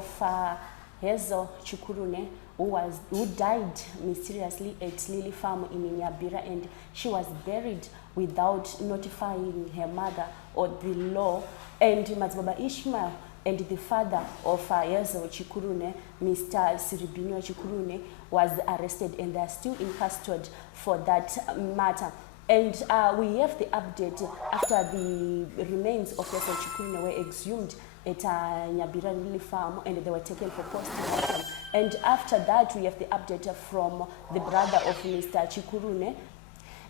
of Hazel Chikurune, who died mysteriously at Lily Farm in Nyabira, and she was buried without notifying her mother or the law. And Mazibaba Ishmael and the father of Hazel Chikurune, Mr. Siribinyo Chikurune, was arrested, and they are still in custody for that matter. And we have the update after the remains of Hazel Chikurune were exhumed at Nyabira Lily Farm, and they were taken for post-mortem. And after that, we have the update from the brother of Mr. Chikurune.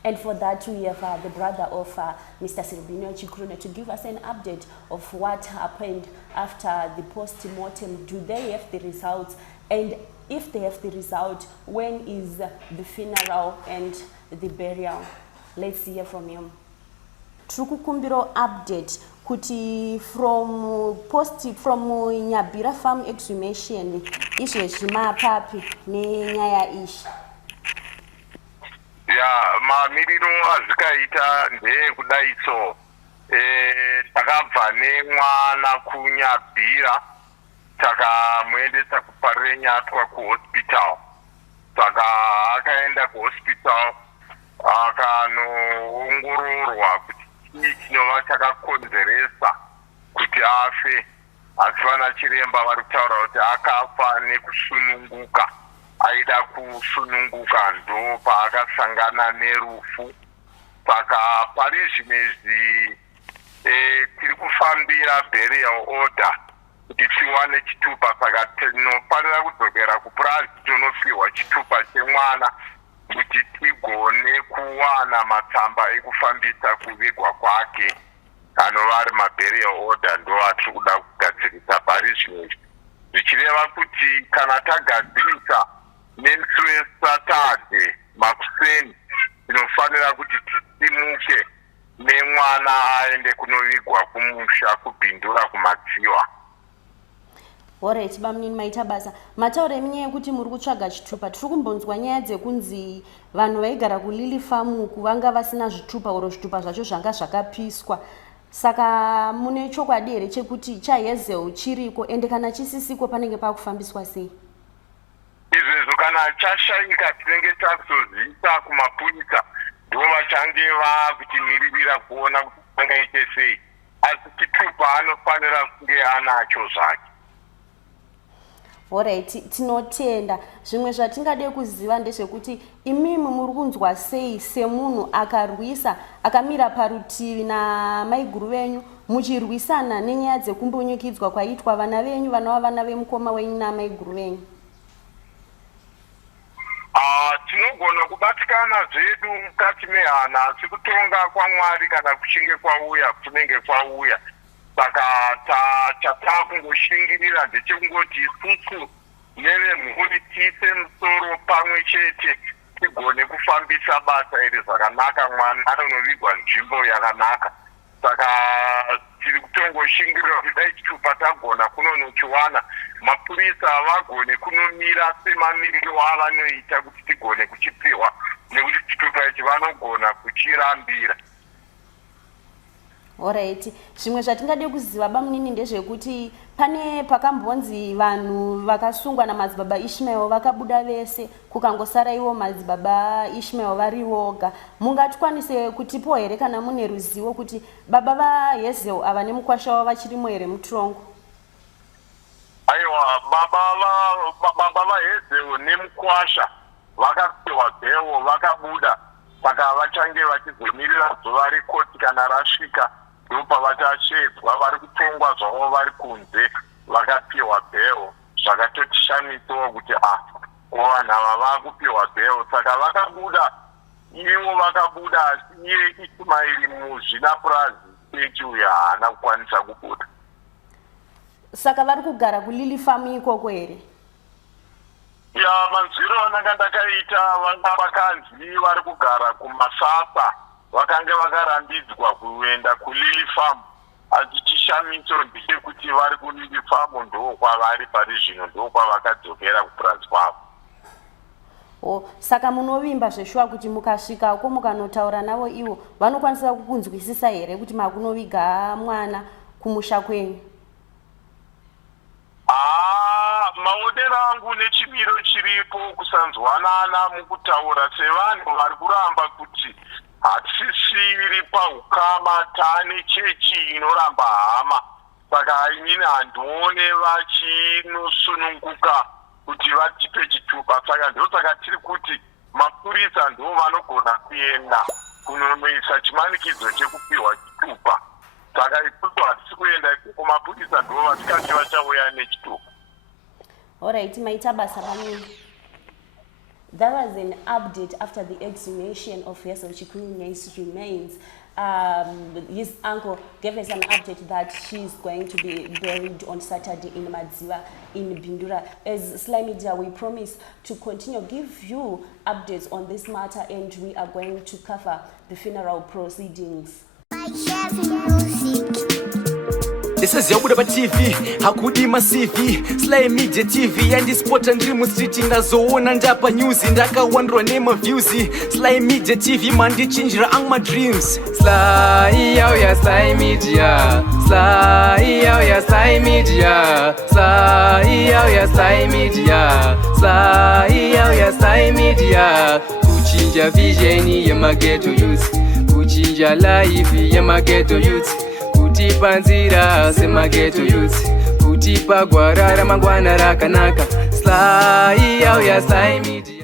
And for that, we have the brother of Mr. Siribinyo Chikurune to give us an update of what happened after the post-mortem. Do they have the results? And if they have the result, when is the funeral and the burial? Let's hear from him. Trukukumbiro update kuti from Nyabira Farm exhumation izvezvi mapapi nenyaya ishi. Mamiriro azvikaita ndeyekudaiso takabva nemwana kuNyabira takamuendesa kuParenyatwa kuhospital. Saka akaenda kuhospital akanoongororwa kuti chii chinova chakakonzeresa kuti afe. Asi vana chiremba vari kutaura kuti akafa nekusununguka. Aida kusununguka ndo paakasangana nerufu. Saka pari zvinezvi tiri kufambira burial order kuti tiwane chitupa. Saka tinofanira kudzokera kupurazi tonopiwa chitupa chemwana kuti tigone kuwana matsamba ekufambisa kuvigwa kwake anova ari maburial order. Ndo atiri kuda kugadzirisa pari zvinezvi, zvichireva kuti kana tagadzirisa nemusi weSaturday makuseni tinofanira kuti tisimuke nemwana aende kunovigwa kumusha kubhindura kumadziva. Alright, bamunini maita basa. Mataura emunyaya yekuti muri kutsvaga chitupa. Tiri kumbonzwa nyaya dzekunzi vanhu vaigara kuLily Farm vanga vasina zvitupa oro zvitupa zvacho zvanga zvakapiswa. Saka mune chokwadi here chekuti chaHazel chiriko, ende kana chisisiko panenge pakufambiswa sei? Izvezvo kana chashayika tinenge takuzozviisa kumapurisa ndo vachange vakutimiririra kuona kuti angaite sei. Asi chitupa anofanira kunge anacho zvake. Alright, tinotenda. Zvimwe zvatingade kuziva ndezvekuti imimi muri kunzwa sei semunhu akarwisa akamira parutivi namai guru venyu muchirwisana nenyaya dzekumbunyikidzwa kwaitwa vana venyu vanova vana vemukoma wenyu namai guru venyu? Tinogona kubatikana zvedu mukati mehana, asi kutonga kwaMwari kana kuchinge kwauya kunenge kwauya. Saka chatakungoshingirira ndechekungoti isusu nevemhuri tiise musoro pamwe chete tigone kufambisa basa iri zvakanaka. Mwana anonovigwa nzvimbo yakanaka. Saka tiri kutongoshingirira kuti dai chitupa tagona kunonochiwana, mapurisa vagone kunomira semamiriro avanoita kuti tigone kuchipiwa, nekuti chitupa ichi vanogona kuchirambira. Alright, zvimwe zvatingade kuziva bamunini ndezvekuti pane pakambonzi vanhu vakasungwa namadzibaba Ishmael vakabuda vese, kukangosara ivo madzibaba Ishmael vari voga. Mungatikwanise kutipo here kana mune ruzivo kuti baba vaHazel ava nemukwasha wavo vachirimo here muTrongo? Aiwa, baba vaHazel nemukwasha vakapiwa bheo vakabuda. Saka vachange vachizomirira zuva rekoti kana rasvika ndopa vachashedzwa. Vari kutongwa zvavo vari kunze vakapiwa bheo. Zvakatotishamisawo kuti vanhu ava vakupiwa bheo. Saka vakabuda, ivo vakabuda, asi iye Ismail muzvinapurazi chechi uya haana kukwanisa kubuda. Saka vari kugara kuLily Farm ikoko here? Manzwiro ananga ndakaita vanga vakanzi vari kugara kuMasasa, vakange vakarambidzwa kuenda kuLily Farm. Asi chishamiso ndechekuti vari kuLily Farm ndo kwavari pari zvino, ndo kwavakadzokera kupurazi kwavo. Saka munovimba zveshuwa kuti mukasvikako mukanotaura navo ivo vanokwanisa kukunzwisisa here kuti makunoviga mwana kumusha kwenyu? rangu nechimiro chiripo kusanzwanana mukutaura sevanhu vari kuramba kuti hatisisiri paukama taane chechi inoramba hama. Saka inini handione vachinosununguka kuti vatipe chitupa. Saka ndosaka tiri kuti mapurisa ndo vanogona kuenda kunonoisa chimanikidzo chekupiwa chitupa. Saka isusu hatisi kuenda ikoko, mapurisa ndo vasikati vachauya nechitupa. Alright, Maita Basarani. That was an update after the exhumation of Hazel Chikurune's remains. His uncle gave us an update that she's going to be buried on Saturday in Madziva in Bindura. As Sly Media, we promise to continue give you updates on this matter, and we are going to cover the funeral proceedings. This is Yabuda TV, Hakudima CV, Sly Media TV, and this sport and dream street in the zone and up a news in Daka wonder name of views. Sly Media TV, man, they change my dreams. Sly, oh yeah, Sly Media, Sly, oh yeah, Sly Media, Sly, oh yeah, Sly Media, Sly, oh yeah, Sly Media. Kuchinja vision ya mageto youth, kuchinja life ya mageto youth. Kutipa nzira semageto youth, kutipa gwarara mangwana rakanaka. Sly, oh yeah, Sly Media.